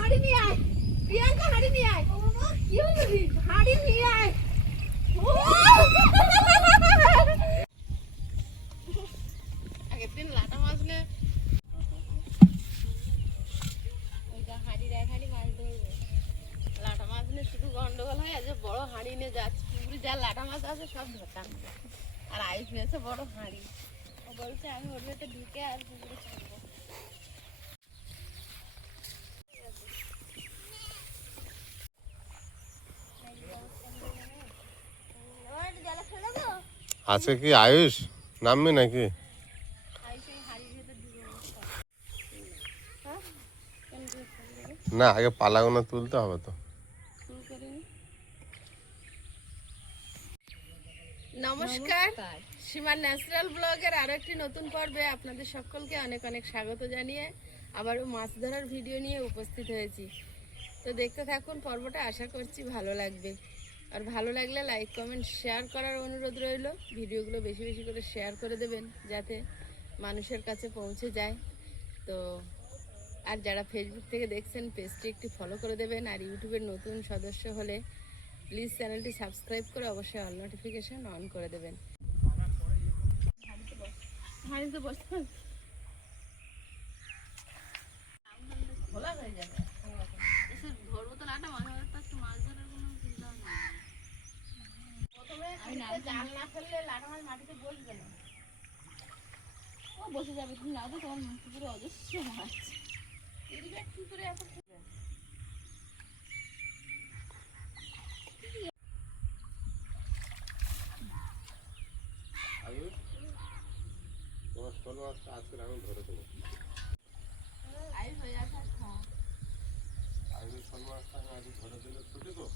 হাঁড়ি নিয়ে আয়, প্রিয়াঙ্কা হাঁড়ি নিয়ে আয়। কি হলো রে? হাঁড়ি নিয়ে আয়। আগের দিন লাটা মাছ নে হাঁড়ির এক হাঁড়ি মাছ ধরবো। লাটা মাছ নিয়ে শুধু গন্ডগোল হয়, আজ বড় হাঁড়ি নিয়ে যাচ্ছে পুকুরে, যা লাটা মাছ আছে সব ধরতাম। আর আয়ুষ নিয়েছে বড় হাঁড়ি, ও বলছে আমি ওর ভেতরে ঢুকে আর পুকুরে ছাড়বো। আছে কি আয়ুষ নামবি নাকি? না আগে পালাগুলো তুলতে হবে তো। নমস্কার, সীমার ন্যাচারাল ব্লগের আরো একটি নতুন পর্বে আপনাদের সকলকে অনেক অনেক স্বাগত জানিয়ে আবারও মাছ ধরার ভিডিও নিয়ে উপস্থিত হয়েছি। তো দেখতে থাকুন পর্বটা, আশা করছি ভালো লাগবে। আর ভালো লাগলে লাইক কমেন্ট শেয়ার করার অনুরোধ রইল। ভিডিওগুলো বেশি বেশি করে শেয়ার করে দেবেন যাতে মানুষের কাছে পৌঁছে যায়। তো আর যারা ফেসবুক থেকে দেখছেন পেজটি একটি ফলো করে দেবেন। আর ইউটিউবের নতুন সদস্য হলে প্লিজ চ্যানেলটি সাবস্ক্রাইব করে অবশ্যই অল নোটিফিকেশন অন করে দেবেন। খোলা হয়ে যাবে, ধরবো তো লাটা মাছ ধরার কোনো চিন্তা নেই। প্রথমে জাল না ফেললে লাটা মাছ মাটিতে বসবে না, ও বসে যাবে। তুমি না তো তোমার পুকুরে অজস্র মাছ, কি করে এত তোমার শোল মাছটা আজকে আমি ধরে দেবো। আয়ুষ হয়ে আছে। আয়ুষ শোল মাছটা আমি আজকে ধরে দিলে ছুটে তো,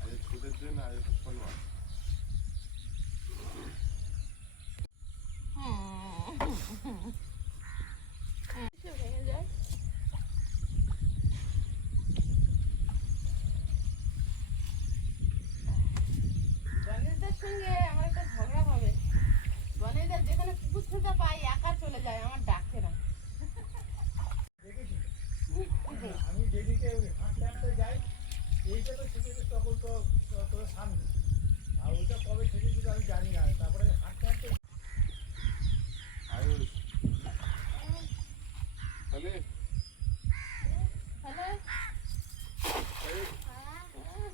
আজকে ছুটের দিন আয়ুষের শোল মাছ। বনেদের সঙ্গে আমার একটা ঝগড়া হবে। বনেদের যেখানে কুকুর খুঁজে পাই একা চলে যায়, আমার ডাকে না। আমি যেদিকে হাঁটতে হাঁটতে যাই, এইটা তো ছেড়েছে তখন তো তোর সামনে, আর ওইটা কবে ছেড়েছিল আমি জানি না। তারপরে হাঁটতে হাঁটতে আয়ুষ তাহলে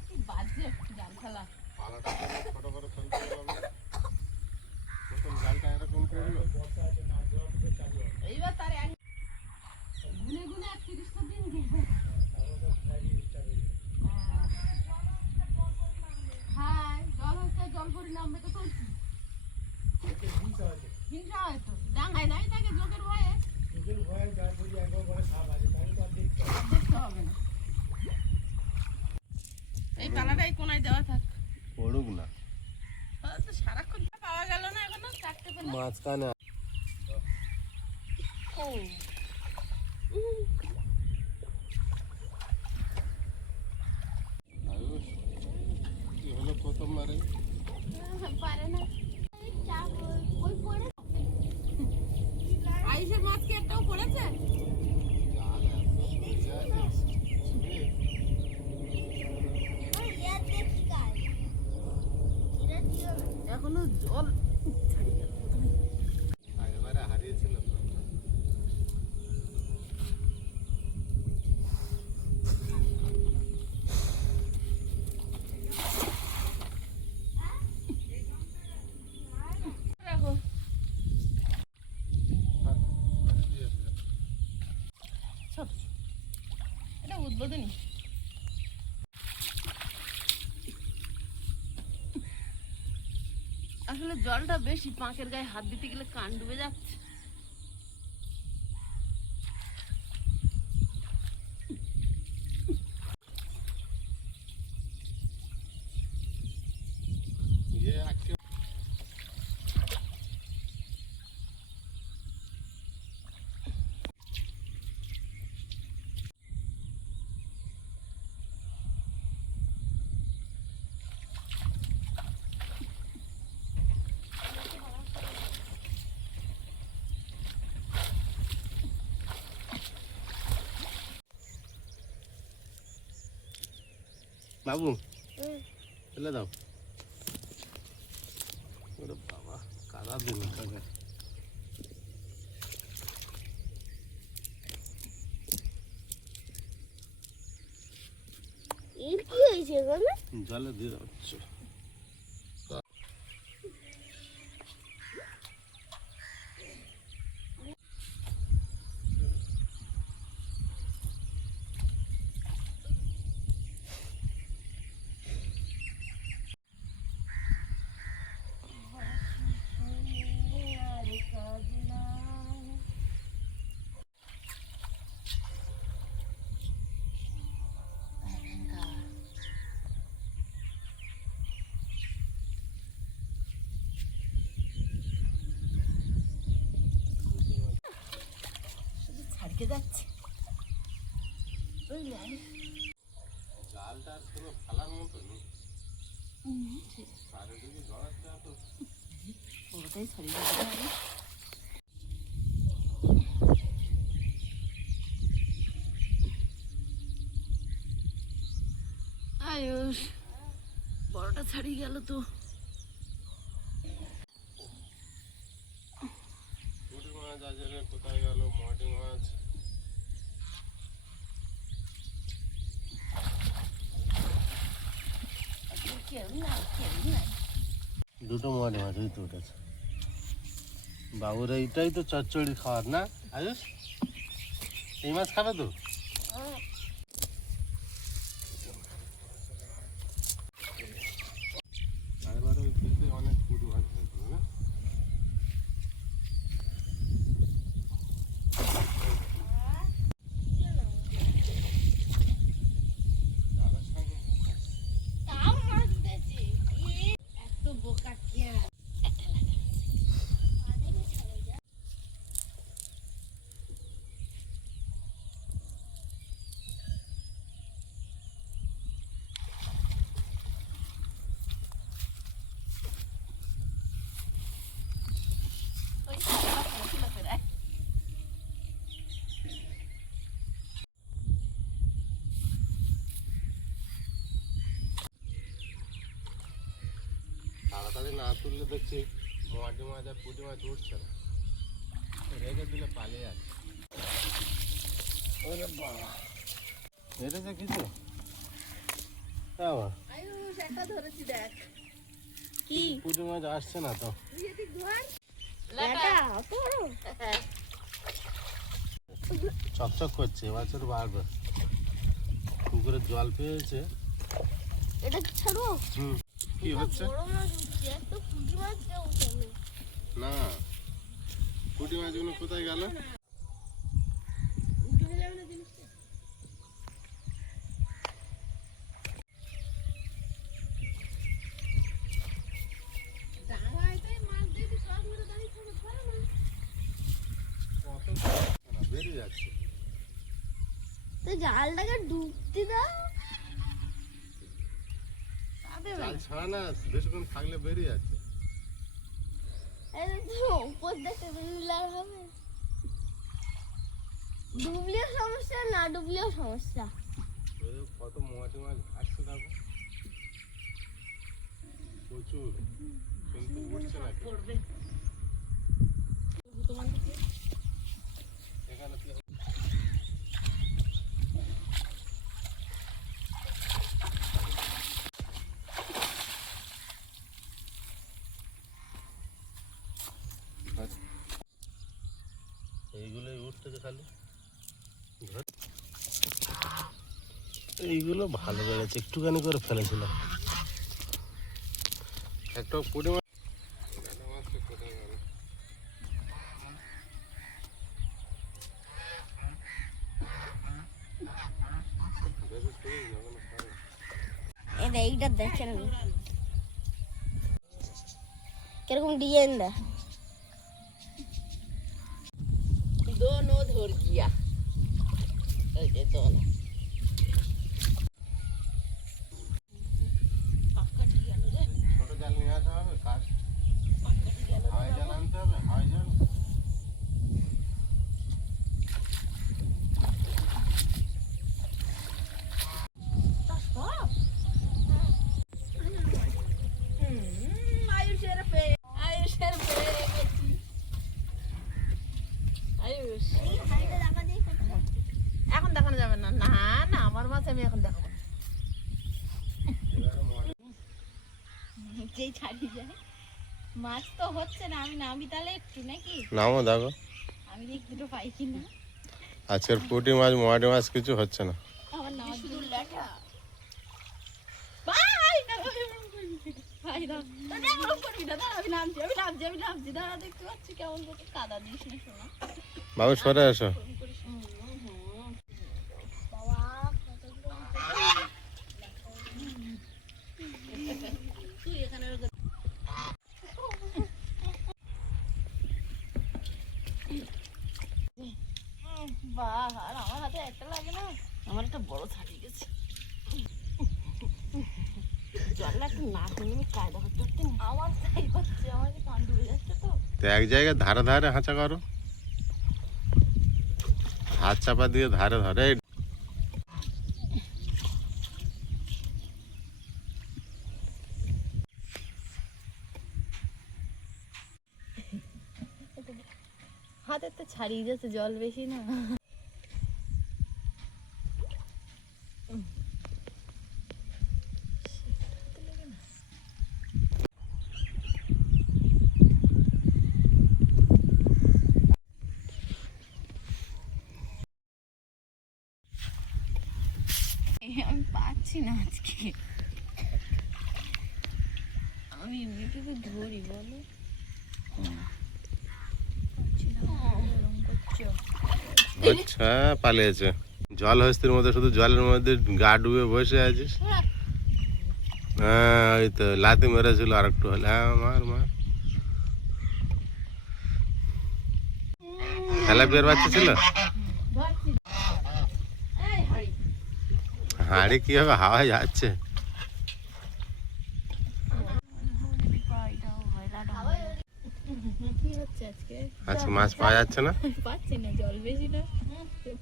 কি বাজে জাল খেলা। পালাটা ছোট করে ফেলতে হবে। প্রথম জালটা এরকম করলো, বর্ষা আছে না, জল তো চালু আছে। এইবার তার গুনে গুনে 30টা দিন গেছে। তারপরে তো ফ্লাইট স্টার্ট হয়ে যায়। হ্যাঁ, জল হচ্ছে, জল পরি নামবে তো তুলছি। এতে হিংসা হয়েছে, হিংসা হয়তো ডাঙায় নাই থাকে লোকের ভয়ে, নিজের ভয়ে যা যদি একবার বলে সাপ আছে তাহলে তো আর দেখতে হবে। দেখতে হবে না। এই পালাটাই কোনায় দেওয়া থাক, পড়ুক না তো সারাক্ষণ পাওয়া গেল না, এখনো চারটে পেলে। মাঝখানে। আয়ুষ কি হলো প্রথমবারে? পারে না। আয়ুষের মাছ কি একটাও পড়েছে? জাল এত সোজা ছিঁড়ে। এখনো জল এবারে হারিয়েছিল তো। রাখো। ছোট এটা উদ্বোধনী। আসলে জলটা বেশি, পাঁকের গায়ে হাত দিতে গেলে কান ডুবে যাচ্ছে। ইয়ে আজকে বাবু ফেলে দাও। ওরে বাবা, কাদা দিন তাকে। এর কি হয়েছে এখানে? জলে দিয়ে হচ্ছে। ছাড়কে যাচ্ছে। জালটা আর কোনো ফালার মতো নেই। চারিদিকে জড়াচ্ছে এত। পুরোটাই ছড়িয়ে যাবে। আয়ুষ, বড়টা ছাড়িয়ে গেল তো। পুঁটি মাছ আজকে কোথায় গেল? মাটি মাছ দুটো মাটি মাছ ওই তো উঠেছে। বাবুর এইটাই তো চচ্চড়ি খাওয়ার না আয়ুষ? এই মাছ খাবে তো? আগেরবারে ওই ফিল্ডে অনেক পুঁটি মাছ হয়েছিল না? এত বোকা কে? তাড়াতাড়ি না তুললে দেখছি মাটি মাছ আর পুঁটি মাছ উঠছে না, রেখে দিলে পালিয়ে যাচ্ছে। ওরে বাবা, এটা যে কিছু আবার আয়ুষ, একটা ধরেছি দেখ। কি? পুঁটি মাছ আসছে না তো। চকচক করছে, এবছর বাড়বে। পুকুরে জল পেয়েছে। এটা ছাড়ো। কি হচ্ছে? বড় মাছ উঠছে, একটা পুঁটি মাছ কেউ ওঠেনি। না, পুঁটি মাছগুলো কোথায় গেল? বেরিয়ে যাচ্ছে। তো জালটাকে ডুবতে দাও। জাল ছাড়া না, বেশিক্ষণ থাকলে বেরিয়ে যাচ্ছে। এটা তো উপর দেখে ডুবলে আর হবে? ডুবলেও সমস্যা, না ডুবলেও সমস্যা। ওই কত মাটি মাছ আসছে দেখো, প্রচুর, কিন্তু উঠছে না কেউ। এখানে কি এইগুলোই উঠতেছে খালি। ধর, এইগুলো ভালো বেড়েছে, একটুখানি করে ফেলেছিলাম। একটা পুঁটি মাছ কোথায় গেল? এটা এইটা দেখেন কিরকম ডিজাইন দেয়। दोनों धर किया। ये दोनों ছোট জাল নিয়ে আসা হবে, কাজ হাওয়াই জাল আনতে হবে, হাওয়াই জাল। আমার মাছ আমি এখন দেখাবো না। যেই ছাড়ি যায় মাছ তো হচ্ছে না, আমি নামি তাহলে একটু নাকি, নামও দেখো আমি দেখ দুটো পাই কিনা। আজকের পুঁটি মাছ মোয়াটি মাছ কিছু হচ্ছে না। আমার নাম শুধু লেখা ভাই না ভাই না তোরা এরকম করবি না, দাঁড়া, আমি নামছি দাঁড়া, দেখতে পাচ্ছি কেমন করে কাদা দিস না শোনা বাবু সরে এসো। বাবা। তুই এখানে বাহ, আর আমার হাতে একটা লাগে না। আমার একটা বড় ছাড়িয়ে গেছে। জলটা একটু না করলে আমি কায়দা করতে পারতাম না। আমার তাই হচ্ছে, আমার কি কান ডুবে যাচ্ছে তো। তো এক জায়গায় ধারে ধারে হাঁচা করো, হাত চাপা দিয়ে ধারে ধারে। হাতের তো ছাড়িয়ে যাচ্ছে, জল বেশি না। আমি পাচ্ছি না আজকে, আমি এমনিটুকু ধরি বলো। পাচ্ছি না, এরকম করছো। আচ্ছা পালিয়েছে। জল হস্তির মধ্যে শুধু জলের মধ্যে গা ডুবে বসে আছিস। হ্যাঁ ওই তো লাথি মেরেছিল আর একটু হলে। হ্যাঁ মার মার। তেলাপিয়ার বাচ্চা ছিল। হাঁড়ি কি হবে, হাওয়ায় যাচ্ছে। কি হচ্ছে আজকে? আজকে মাছ পাওয়া যাচ্ছে না। পাচ্ছি না, জল বেশি না,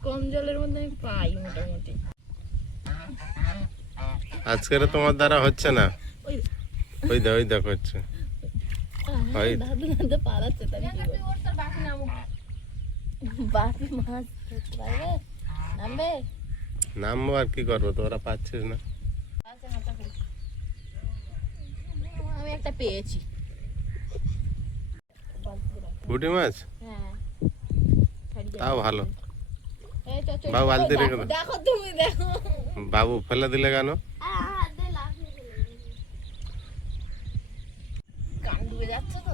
কম জলের মধ্যে আমি পাই মোটামুটি। আজকের তোমার দ্বারা হচ্ছে না। ওই ওই দেখো হচ্ছে। ওই দাদু দাদু পালাচ্ছে, তাই কি করবো? বাকি মাছ ধরতে পারবে, নামবে। নামবো আর কি করবো, তোরা পাচ্ছিস না। আমি একটা পেয়েছি। পুঁটি মাছ হ্যাঁ, তাও ভালো। এই তো চল, বাবু বালতি রেখে দাও। দেখো তুমি দেখো। বাবু ফেলে দিলে কেন? কান ডুবে যাচ্ছে তো।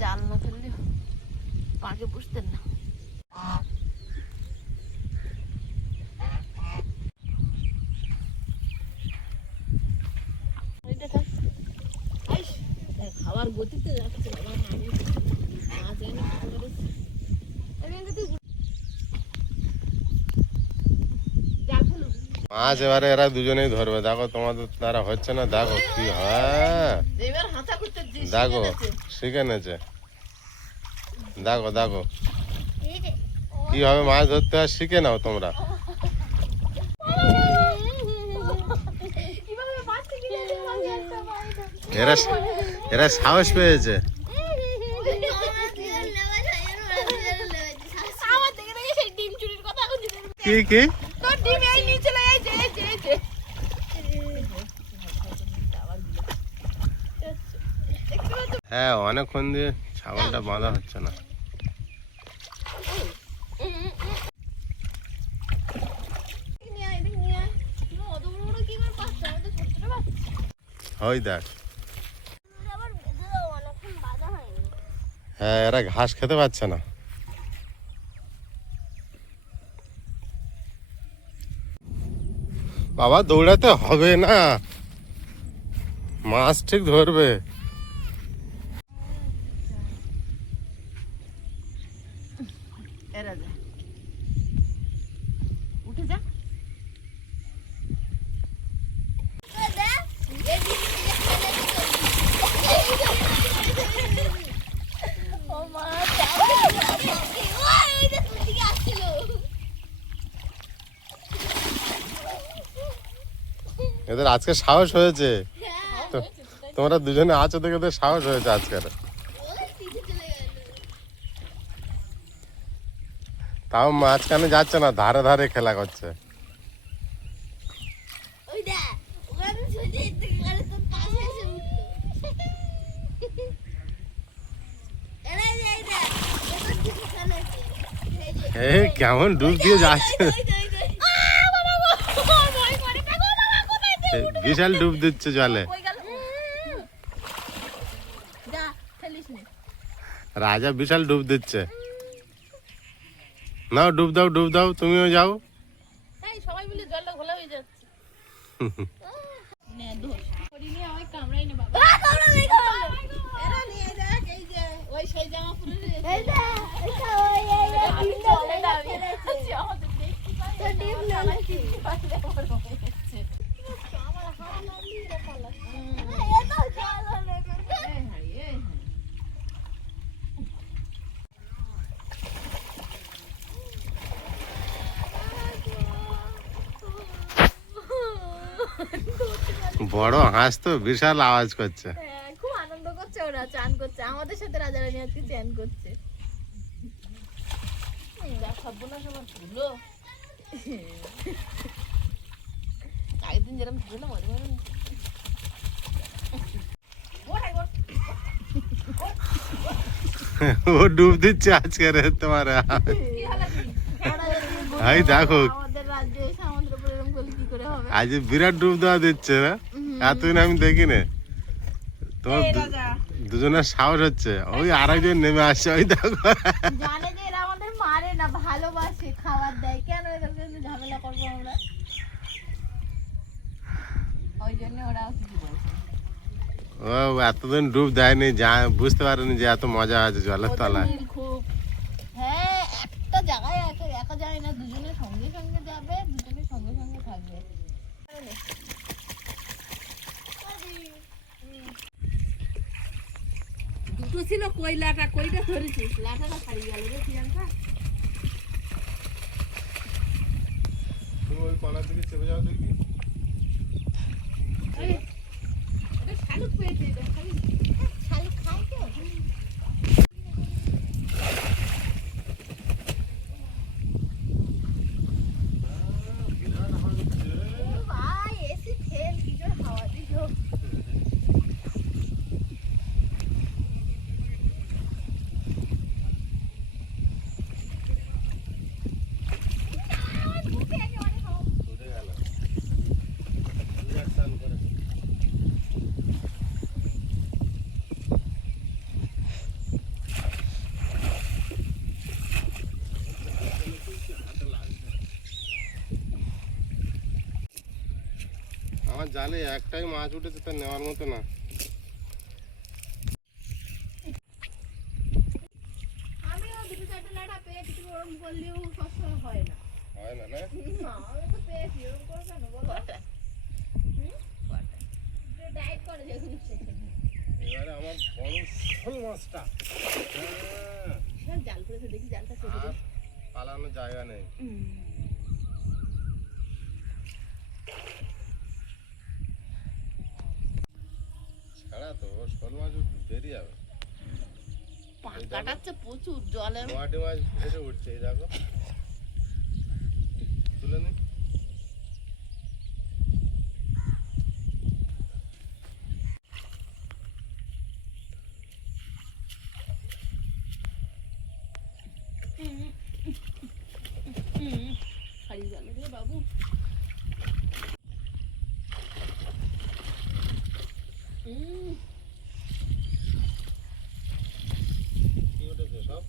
জাল না ফেললে পাকে বুঝতেন না। ওইটা থাক। আইস, খাবার গতিতে যাচ্ছে বাবা, মাছ এনে পড়েছে। জাল ফেলুন। মাছ এবারে এরা দুজনেই ধরবে। দেখো তোমাদের দ্বারা হচ্ছে না। দেখো কি হয়, এবার হাঁচা করতে দেখো শিখে নেছে। দেখো দেখো কিভাবে মাছ ধরতে হয় শিখে নাও তোমরা। কিভাবে মাছ থেকে গেছে, মাছ একটা পাই না। এরা এরা সাহস পেয়েছে। আমার থেকে দেখে সেই ডিম চুরির কথা এখন জিজ্ঞেস করছে। কি কি তোর ডিম এই নিয়ে চলে গেছে, এই যে। হ্যাঁ অনেকক্ষণ দিয়ে ছাগলটা বাঁধা হচ্ছে না। নিয়ে আয়, এদিকে নিয়ে আয়। তুমি অত বড় বড় কি করে পাচ্ছ? আমি তো ছোট ছোট পাচ্ছি। ওই দেখ। আবার বেঁধে দাও, অনেকক্ষণ বাঁধা হয়নি। হ্যাঁ এরা ঘাস খেতে পাচ্ছে না। বাবা দৌড়াতে হবে না, মাছ ঠিক ধরবে। এরা যা উঠে যা। ও মা, এই যে তুই দিকে আসছিল। এদের আজকে সাহস হয়েছে। হ্যাঁ, তো তোমরা দুজনে আছো দেখে তো সাহস হয়েছে আজকের। তাও মাঝখানে যাচ্ছে না, ধারে ধারে খেলা করছে। এ কেমন ডুব দিয়ে যাচ্ছে, বিশাল ডুব দিচ্ছে জলে। রাজা বিশাল ডুব দিচ্ছে। নাও ডুব দাও, ডুব দাও, তুমিও যাও। সবাই মিলে জলটা ঘোলা হয়ে যাচ্ছে। কামড়াই না বাবা। এরা নিয়ে দেখ, এই যে ওই সেই জামা পরে বড় হাঁস তো বিশাল আওয়াজ করছে। খুব আনন্দ করছে, ওরা চান করছে আমাদের সাথে, রাজা রানী আজকে চান করছে। আগের দিন যেরকম ধুলো মনে মনে ও ডুব দিচ্ছে আজকে রে তোমার। এই দেখো আমাদের রাজ্যে সমুদ্র উপরে এরকম করলে কি করে হবে? আজ বিরাট ডুব দেওয়া দিচ্ছে না, এতদিন আমি দেখিনি। তোমার দুজনের সাহস হচ্ছে। ওই আরেকজন নেমে আসছে, ওই দেখো। জানে যে এরা আমাদের মারে না, ভালোবাসে, খাবার দেয়, কেন এদেরকে ঝামেলা করবো আমরা? ওই জন্য ওরাও কিছু বলছে। ও এতদিন ডুব দেয়নি, যা বুঝতে পারেনি যে এত মজা আছে জলের তলায়। খুব, হ্যাঁ, একটা জায়গায় একা যায় না, দুজনের সঙ্গে সঙ্গে যাবে, দুজনের সঙ্গে সঙ্গে থাকবে। দুটো ছিল কইলাটা, কইটা ধরেছিস, লাটাটা ছাড়িয়ে গেল রে প্রিয়াঙ্কা। তুমি ওই কলার দিকে চেপে যাও দেখি। এটা শালুক পেয়েছে, এটা খালি শালুক খায় তো? ভাই এসি ফেল কি করে হাওয়া দিল। উঠে গেল। বিরাট টান করেছে। আমার জালে একটাই মাছ উঠেছে, তার নেওয়ার মতো না। আমিও দুটো চারটে লাটা পেয়েছি, কিন্তু ওরকম করলেও সবসময় হয় না। হয় না না? না, আমি তো পেয়েছি, ওরকম করে কেন বলো? ডায়েট করে যেগুলো সেখানে। এবারে আমার বড় শোল মাছটা। হ্যাঁ, জাল করেছে, দেখি জালটা ছেড়ে আর দে। পালানোর জায়গা নেই। ছাড়া তো ও শোল মাছ বেরিয়ে যাবে। পাক কাটাচ্ছে প্রচুর জলে। মাটি মাছ ভেসে উঠছে, এই দেখো। তুলে নি। ছাড়িয়ে গেল রে বাবু। কি উঠেছে সব?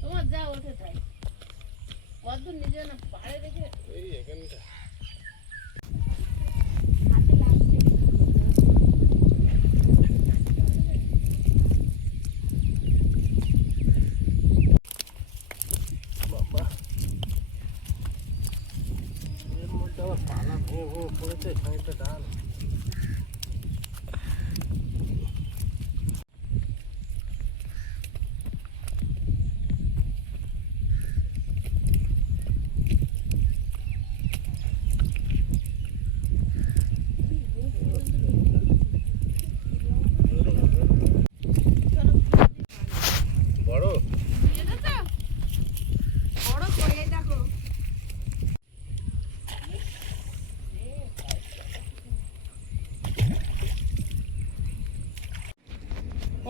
তোমার যা ওঠে তাই, কতদূর নিজে না পাড়ে রেখে এই এখানটা। হাতে লাগছে। বাবা, এর মধ্যে আবার পালা ভেঙে ভেঙে পড়েছে, খানিকটা ডাল।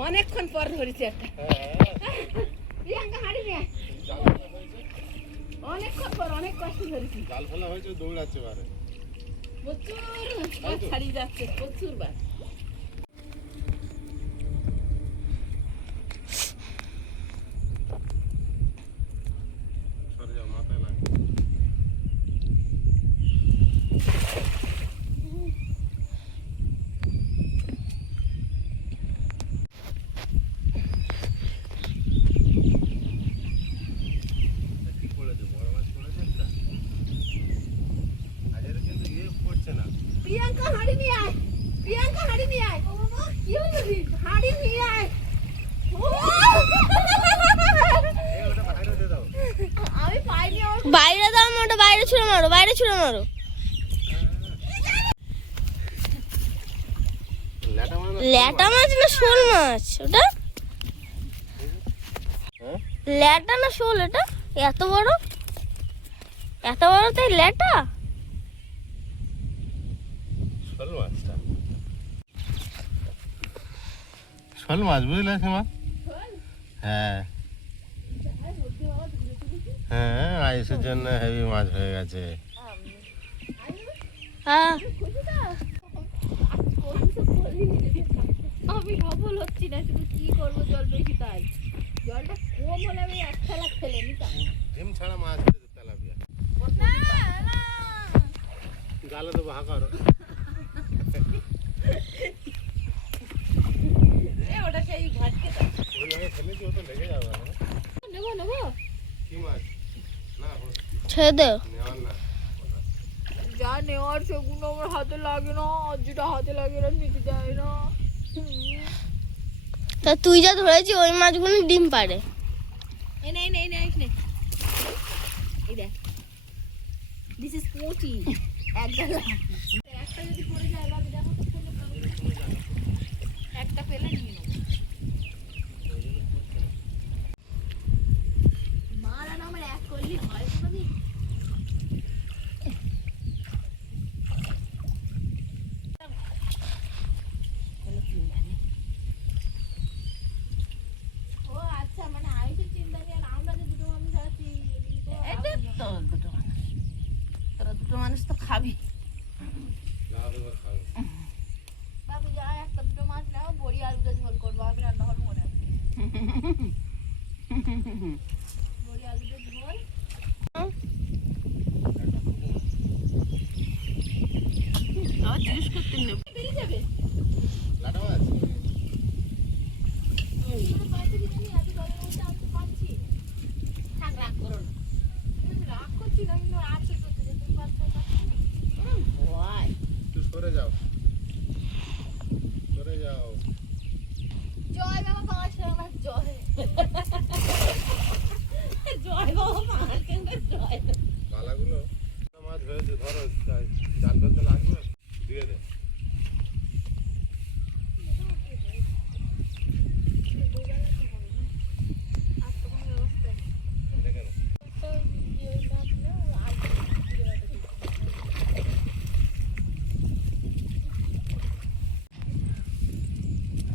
অনেকক্ষণ পর ধরেছি একটা। প্রিয়াঙ্কা হাঁড়ি নিয়ে আয়। অনেকক্ষণ পর অনেক কষ্ট ধরেছি। জাল ফেলা হয়েছে, দৌড়াচ্ছে বারে। প্রচুর মাছ ছাড়িয়ে যাচ্ছে, প্রচুর বার। সরে যাও, মাথায় লাগে। কি পড়েছে? বড় মাছ পড়েছে একটা। আজের কিন্তু পড়ছে না। প্রিয়াঙ্কা হাঁড়ি নিয়ে আয়। প্রিয়াঙ্কা হাঁড়ি নিয়ে আয়। কি হলো রে? হাঁড়ি নিয়ে আয়। ওটা বাইরে দিয়ে দাও। আমি পাইনি। বাইরে দাও, ওটা বাইরে ছুঁড়ে মারো, বাইরে ছুঁড়ে মারো। ল্যাটা মাছ না? ল্যাটা মাছ না শোল মাছ ওটা? হ্যাঁ? ল্যাটা না শোল এটা? এত বড়, এত বড় তাই ল্যাটা? শোল মাছটা। শোল মাছ বুঝলে সীমা? হ্যাঁ হ্যাঁ, আইসের জন্য হেভি মাছ হয়ে গেছে। হ্যাঁ, আমি সফল হচ্ছি না, শুধু কি করবো, জল বেশি তাই। জলটা কম হলে আমি এক খেলা খেলে নিতাম। ডিম ছাড়া মাছ তেলাপিয়া। গালে তো ভাগ করো। ওটা সেই ঘাটকে ওই লাগে ফেলেছি, ও তো লেগে যাবে না? নেবো নেবো। কি মাছ? না ছেড়ে দে। নেওয়ার না। যা নেওয়ার সেগুলো আমার হাতে লাগে না, আর যেটা হাতে লাগে না নিতে যায় না। তা তুই যা ধরেছি ওই মাছগুলো ডিম পারে। এই নে, এই নে, এই নে, এই নে। এই দেখ, দিস ইজ পুঁটি। একটা যদি পড়ে যায়, বাবু দেখো তো, ফেলে দাও। একটা ফেলে নিয়ে নেবো। মারা না, আমার এক করলি হয় কোনোদিন? কোনো চিন্তা নেই। ও আচ্ছা, মানে আয়ুষের চিন্তা নেই, আর আমরা যে দুটো মানুষ আছি, তোরা দুটো মানুষ তো খাবি। বাবু যা, একটা দুটো মাছ নাও, বড়ি আলুটা ঝোল করবো, আমি রান্না করবো মনে আছে। বড়ি আলুটা ঝোল। আবার জিজ্ঞেস করতে নেব, বেরিয়ে যাবে। লাটা মাছ? থাক, রাগ করো না। রাগ করছি না, কিন্তু আছে তো, তুমি পারছো না। ভয়। তুই সরে যাও, সরে যাও। জয় বাবা মাছ, আমার জয়। জয় বাবা মাছ, জয়। পালাগুলো মাছ হয়েছে, ধরো। জাল ফেলতে লাগবে, দিয়ে দে। দেখে নে।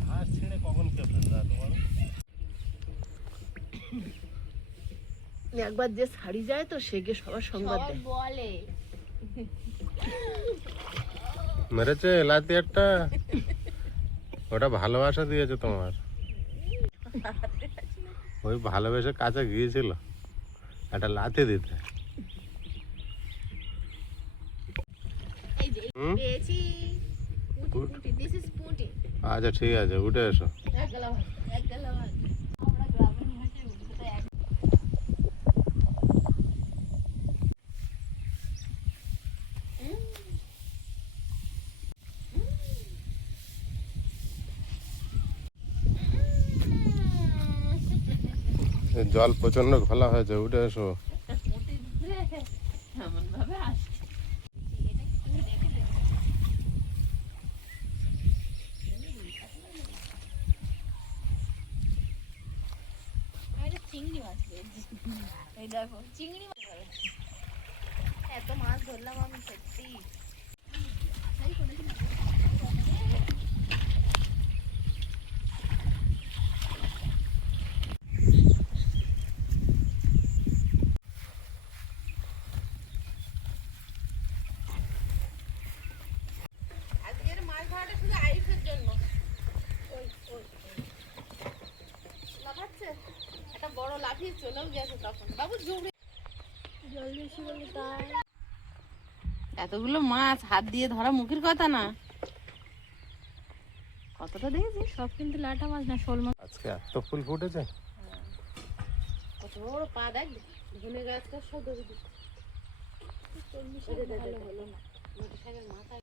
হাত ছেড়ে কখন কে ফেলবে তোমার? একবার যে ছাড়ি যায় তো সে গিয়ে সবার সংবাদ দেয়। বলে মেরেছে লাতি একটা। ওটা ভালোবাসা দিয়েছে তোমার। ওই ভালোবেসে কাছে গিয়েছিল একটা লাথি দিতে। এই যে হুম? পেয়েছি উঠ। পুঁটি, দিস ইজ পুঁটি। আচ্ছা ঠিক আছে, উঠে এসো। এক গেলা ভাত, এক গেলা ভাত। আমরা গ্রামের ভাষায় উঠতে তো এক। এই জল প্রচন্ড ঘোলা হয়েছে, উঠে এসো। পুঁটি দিলে এমন ভাবে আসছে। এটা কি তুমি দেখেছো? চিংড়ি মাছ পেয়েছি। এই দেখো, চিংড়ি মাছ ধরে। এত মাছ ধরলাম আমি সত্যি। আশাই করেছি না। কিসের জন্য? ওই লাফাচ্ছে, একটা বড় লাফিয়ে চলেও গেছে তখন। বাবু জোরে জল বেশি বলে তাই। এতগুলো মাছ হাত দিয়ে ধরা মুখের কথা না। কতটা দেখেছিস? সব কিন্তু লাটা মাছ না, শোল মাছ। আজকে এত ফুল ফুটেছে। কত বড় পা দেখ, ধনে গাছটা সব ধরে দিচ্ছে। কলমি শাক ভালো হলো না। মোটর সাইকেল মাথা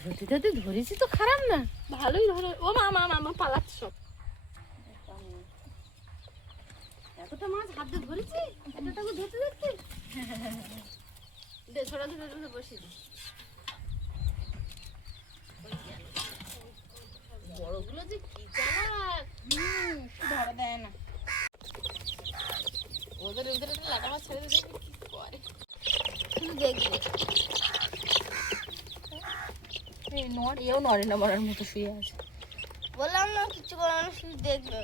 ধরতে ধরতে ধরেছি তো, খারাপ না। ভালোই ধরে। ও মা মা মা পালাচ্ছে সব। এতটা মাছ হাত দিয়ে ধরেছি, এতটাকে ধরতে ধরতে। দে ছোড়া ধরে ধরে বসিয়ে দে। বড়গুলো যে কি চালাক, ধরা দেয় না। ওদের ওদের একটা লাটা মাছ ছেড়ে দিয়ে দেখবি কি করে। শুধু দেখবে। এও নড়ে না, মরার মতো শুয়ে আছে। বললাম না কিছু করার না, শুধু দেখবে।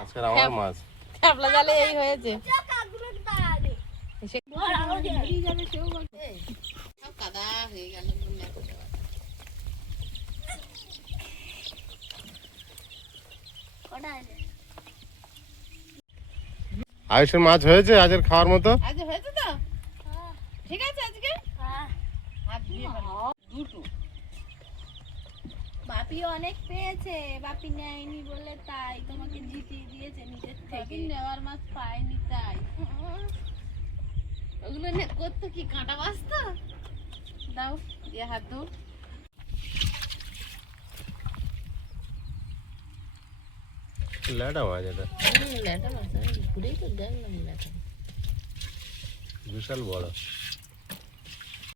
আজকে আমার মাছ। ক্যাবলা জালে এই হয়েছে। সব কাদা হয়ে গেল বন্যা করে। আয়ুষের মাছ হয়েছে আজের খাওয়ার মতো। আজ হয়েছে তো, ঠিক আছে আজকে হাত দিয়ে দুটো। বাপি অনেক পেয়েছে, বাপি নেয়নি বলে তাই তোমাকে জিতিয়ে দিয়েছে নিজের থেকে। বাপি নেওয়ার মাছ পায়নি তাই। ওগুলো করতো কি, কাঁটা বাঁচতো। দাও দিয়ে হাত দাও। ল্যাটা মাছ এটা, ল্যাটা মাছ ঘুরেই তো দেখলাম ল্যাটা। বিশাল বড়।